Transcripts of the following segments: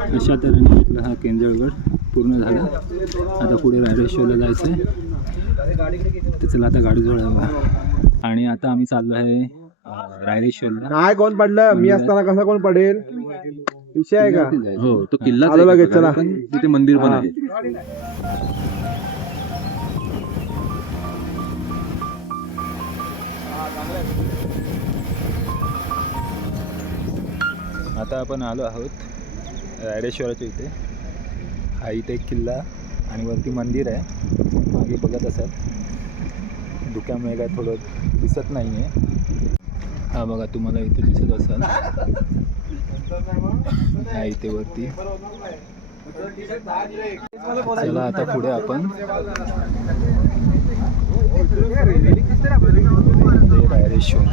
अशा तऱ्हेने आपला हा केंद्रगड पूर्ण झाला. आता पुढे रायरेश्वरला जायचं आहे. तर चला आता गाडी जोडावा. आणि आता आम्ही चाललो आहे रायरेश्वरला. काय कोण पडलं? मी असताना कसं कोण पडेल? विषय आहे का? हो, तो किल्ला आलो लगेच, चला. तिथे मंदिर पण आहे. आता आपण आलो आहोत रायरेश्वराच्या इथे. हा इथे एक किल्ला आणि वरती मंदिर आहे. मागे बघत असाल, धुक्यामुळे काय थोडं दिसत नाही आहे. हा बघा, तुम्हाला इथे दिसत असाल. हा इथे वरती. चला आता पुढे आपण रायरेश्वर.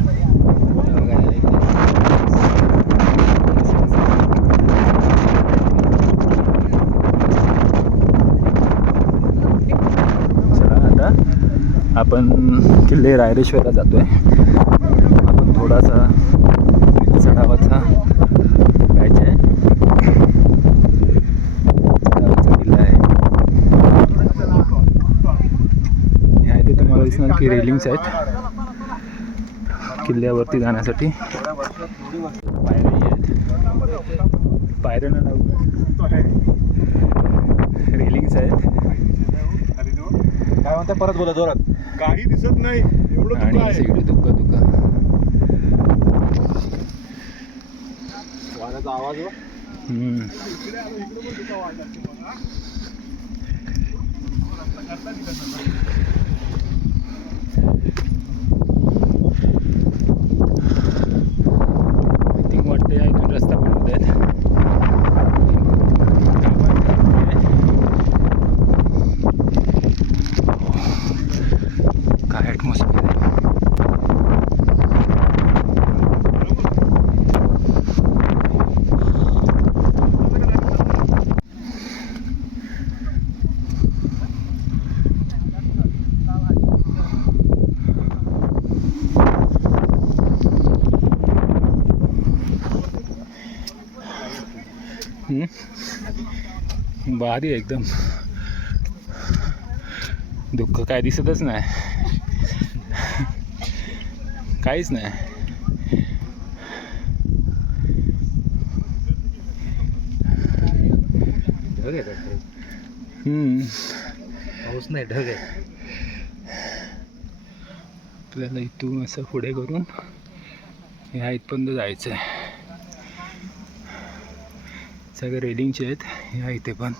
आपण किल्ले रायरेश्वरला जातोय. आपण थोडासा चढावाचा जायचं आहे. किल्ला आहे. ह्या इथे तुम्हाला दिसणार की रेलिंग्स आहेत किल्ल्यावरती जाण्यासाठी. पायऱ्या आहेत. पायऱ्यांना रेलिंग्स आहेत. काय म्हणता? परत बोला जोरात. काही दिसत नाही एवढं. आणि सगळी धुका वाऱ्याचा आवाज. आय थिंक वाटते इथून रस्ता बनवत आहेत. काय ॲटमॉस्फिअर आहे. भारी आहे एकदम. दुःख काय दिसतच नाही, काहीच नाही. ढग आहे. पाऊस नाही, ढग आहे. आपल्याला इथून असं पुढे करून ह्या इथपर्यंत जायचं आहे. सगळे रेलिंगचे आहेत ह्या इथे पण.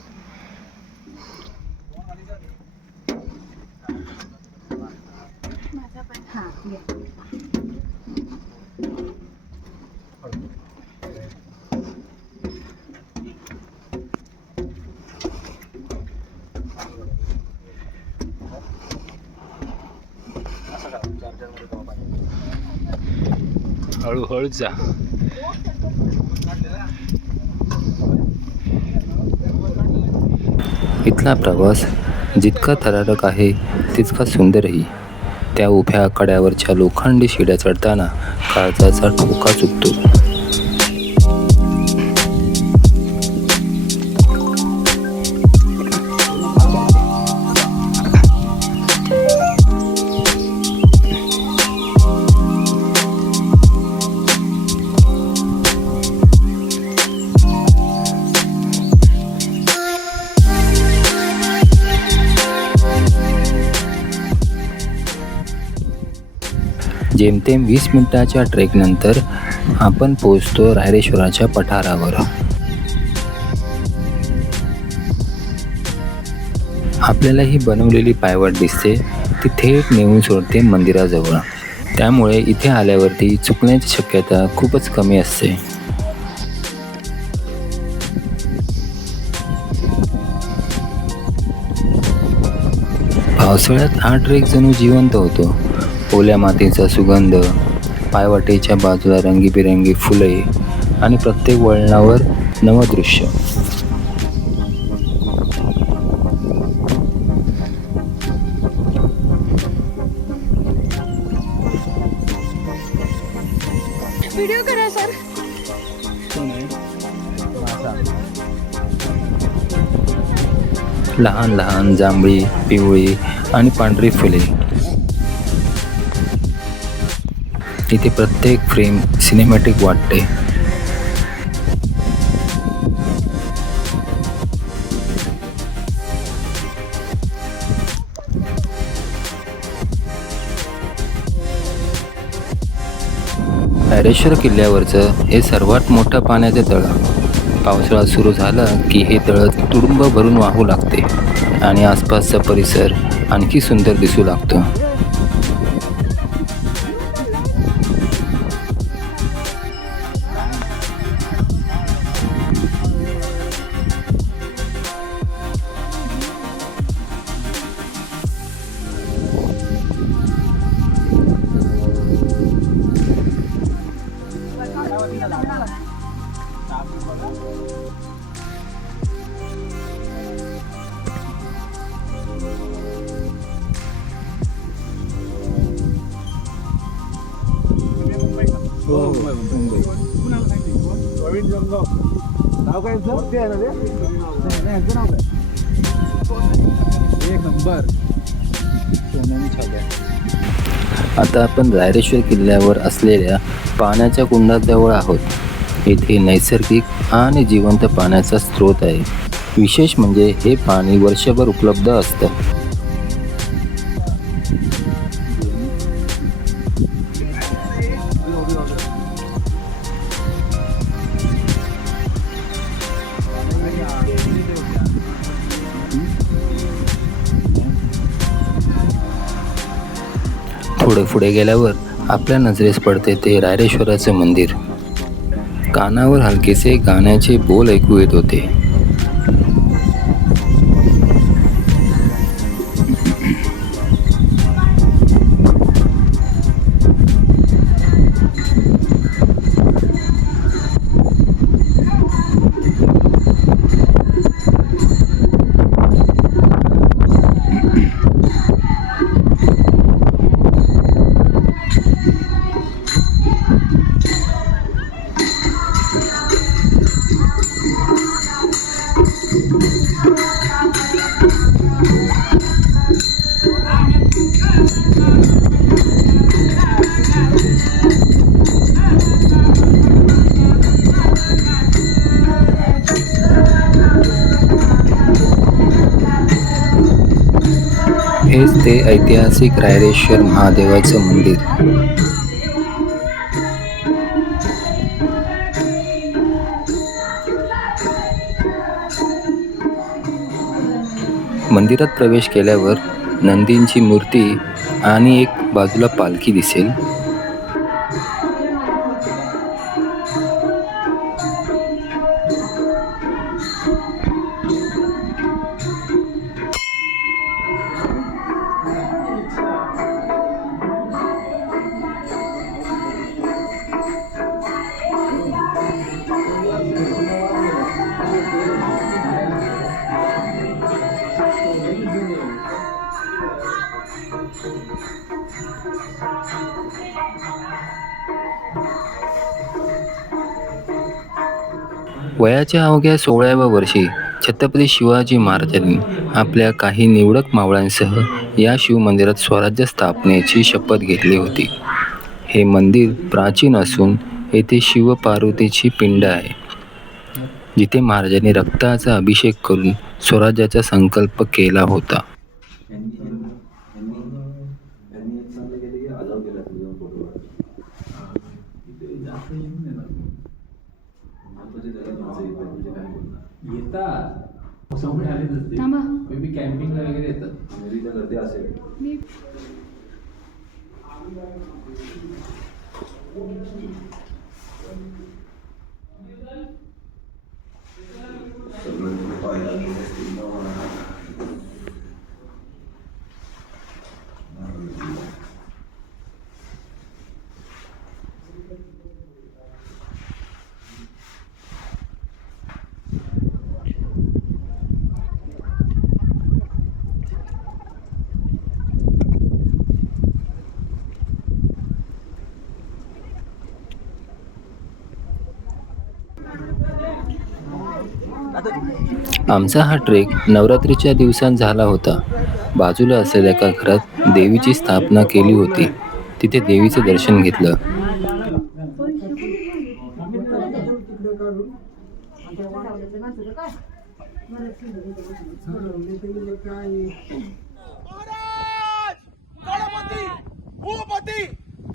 हळूहळू जा. इथला प्रवास जितका थरारक आहे तितका सुंदरही. त्या उभ्या कड्यावरच्या लोखंडी शिड्या चढताना काळजाचा ठोका चुकतो. जेमतेम 20 मिनिटाच्या ट्रेकनंतर आपण पोहोचतो रायरेश्वराच्या पठारावर. आपल्याला ही बनवलेली पायवाट दिसते ती थेट नेऊन सोडते मंदिराजवळ. त्यामुळे इथे आल्यावरती चुकण्याची शक्यता खूपच कमी असते. पावसाळ्यात हा ट्रेक जणू जिवंत होतो. ओल्या मातीचा सुगंध, पायवाटेच्या बाजूला रंगीबेरंगी फुले आणि प्रत्येक वळणावर नवं दृश्य. व्हिडिओ करा सर. लहान लहान जांभळी, पिवळी आणि पांढरी फुले. इथे प्रत्येक फ्रेम सिनेमॅटिक वाटते. रायरेश्वर किल्ल्यावरचं हे सर्वात मोठं पाण्याचे तळं. पावसाळा सुरू झाला की हे तळं तुडुंब भरून वाहू लागते आणि आसपासचा परिसर आणखी सुंदर दिसू लागतो. हो मुंबई. प्रवीण जमगाव. नाव काय यांचं? वरती आहे ना ते? नाही, यांचं नाव काय? एक नंबर. सोन्याने छाप्या. आता आपण रायरेश्वर किल्ल्यावर असलेल्या पाण्याच्या कुंडाजवळ आहोत. येथे नैसर्गिक आणि जिवंत पाण्याचा स्रोत आहे. विशेष म्हणजे हे पाणी वर्षभर उपलब्ध असतं. थोडे पुढे गेल्यावर आपल्या नजरेस पडते ते रायरेश्वराचे मंदिर. कानावर हलकेसे गाण्याचे बोल ऐकू येत होते. हेच ते ऐतिहासिक रायरेश्वर महादेवाचं मंदिर. मंदिरात प्रवेश केल्यावर नंदींची मूर्ती आणि एक बाजूला पालखी दिसेल. वयाच्या अवघ्या 16व्या वर्षी छत्रपती शिवाजी महाराजांनी आपल्या काही निवडक मावळ्यांसह या शिवमंदिरात स्वराज्य स्थापनेची शपथ घेतली होती. हे मंदिर प्राचीन असून येथे शिवपार्वतीची पिंड आहे, जिथे महाराजांनी रक्ताचा अभिषेक करून स्वराज्याचा संकल्प केला होता. थांबा. कॅम्पिंगला वगैरे येतात. आमचा हा ट्रेक नवरात्रीच्या दिवसात झाला होता. बाजूला असलेल्या एका घरात देवीची स्थापना केली होती. तिथे देवीचे दर्शन घेतलं. गणपती भूपती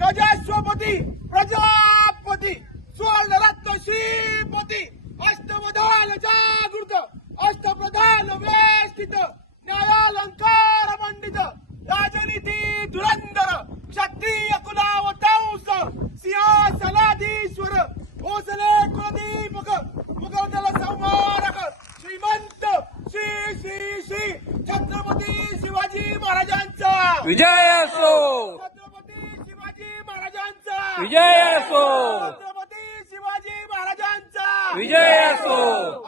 गजेश्वपती प्रजापती स्वर्णरत्न श्रीपती अष्टवधान जागृत अष्टप्रधान वेष्टित न्यायालंकार मंडित राजनीती धुरंधर क्षत्रिय कुलावतंस सिंहासनाधीश्वर भोसले कुलदीपक मुगलदल संहारक श्रीमंत श्री श्री श्री छत्रपती शिवाजी महाराजांचा विजय असो. छत्रपती शिवाजी महाराजांचा विजय असो. छत्रपती शिवाजी महाराजांचा विजय असो.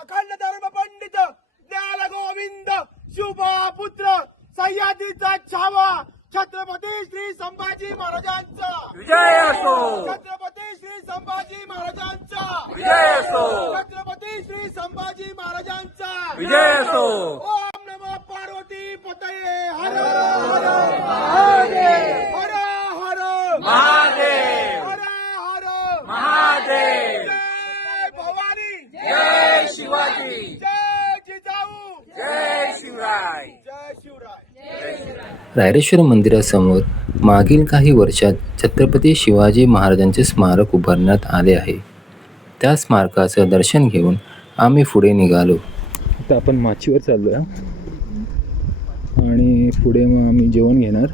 अखंड धर्म पंडित ज्ञान गोविंद शिवबा पुत्र सह्याद्रीचा छावा छत्रपती श्री संभाजी महाराजांचा विजय असो. छत्रपती श्री संभाजी महाराजांचा विजय असो. छत्रपती श्री संभाजी महाराजांचा विजय असो. ओम नमः पार्वती पतये हर हर महादेव हर हर महादेव. हर हर महादेव. जय भवानी जय शिवाजी. जय जिजाऊ जय शिवराय. जय शिवराय रायरेश्वर मंदिरासमोर मागील काही वर्षात छत्रपती शिवाजी महाराजांचे स्मारक उभारण्यात आले आहे. त्या स्मारकाचं दर्शन घेऊन आम्ही पुढे निघालो. आता आपण माचीवर चाललो आहे आणि पुढे मग आम्ही जेवण घेणार.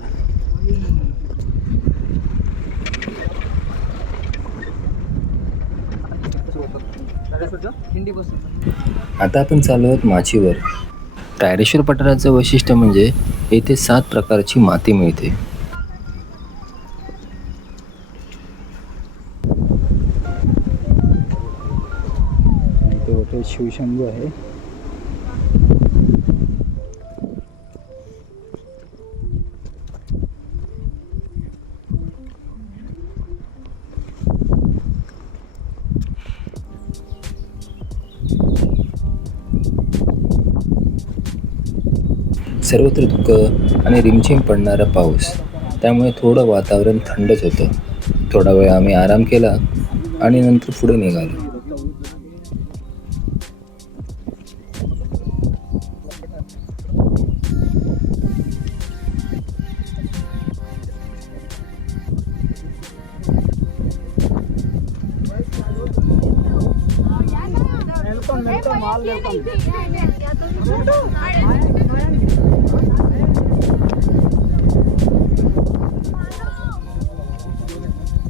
आता आपण चाललो आहोत माचीवर. रायरेश्वर पठाराचं वैशिष्ट्य म्हणजे येथे 7 प्रकारची माती मिळते. इथे हॉटेल शिवशंभू आहे. सर्वत्र धुकं आणि रिमझिम पडणारा पाऊस, त्यामुळे थोडं वातावरण थंडच होतं. थोडा वेळ आम्ही आराम केला आणि नंतर पुढे निघालो.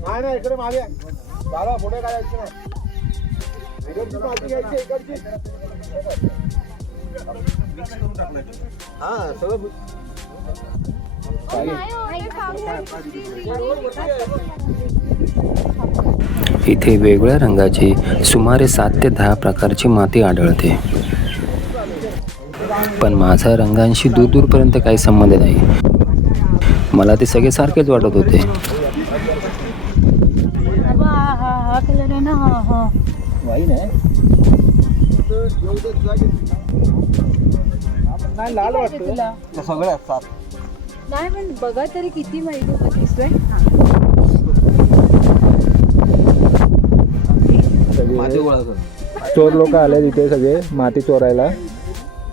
नाही नाही इकडे मागे बाबा पुढे काढायचं नाही. इकडची माती घ्यायची इकडची. हा सगळं इथे वेगवेगळ्या रंगाची सुमारे 7 ते 10 प्रकारची माती आढळते. पण माझा रंगांशी दूरपर्यंत काही संबंध नाही. मला ते सगळे सारखेच वाटत होते. हा कलर आहे ना. हा वाईन आहे. नाही लाल वाटतं तुला सगळ्या सात. नाही पण बघा तरी किती माहिती दिसतोय. चोर लोक आले तिथे सगळे माती चोरायला.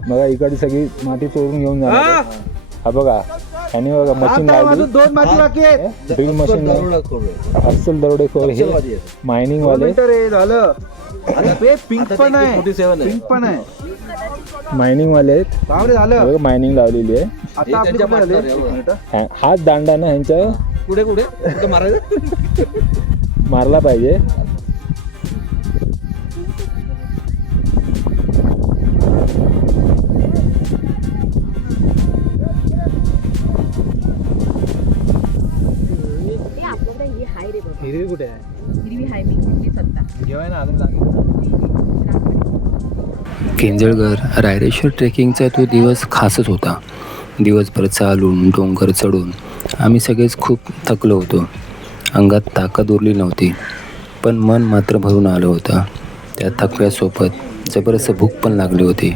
बघा इकडे सगळी माती चोरून घेऊन जाणार. हा बघा आणि बघा मशीन लावली. 2 माती बाकी आहेत. ड्रिल मशीन अस्सल दरोडेखोर हे मायनिंग वाले. झालं पिंक पण आहे. पिंक पण आहे. मायनिंग वाले आहेत. बापरे झालं. बघा मायनिंग लावलेली आहे. आता आपली कुठे झाली? हाच दांडा ना ह्यांच्या कुठे कुठे कुठे मारायचं. मारला पाहिजे. हिरवी कुठे आहे? हिरवी हाय मी घेतली सत्ता. घेऊया ना अजून लागेल. केंजळगर रायरेश्वर ट्रेकिंगचा तो दिवस खासच होता. दिवसभर चालून डोंगर चढून आम्ही सगळेच खूप थकलो होतो. अंगात ताकद उरली नव्हती, पण मन मात्र भरून आलं होतं. त्या थकव्यासोबत जबरदस्त भूक पण लागली होती.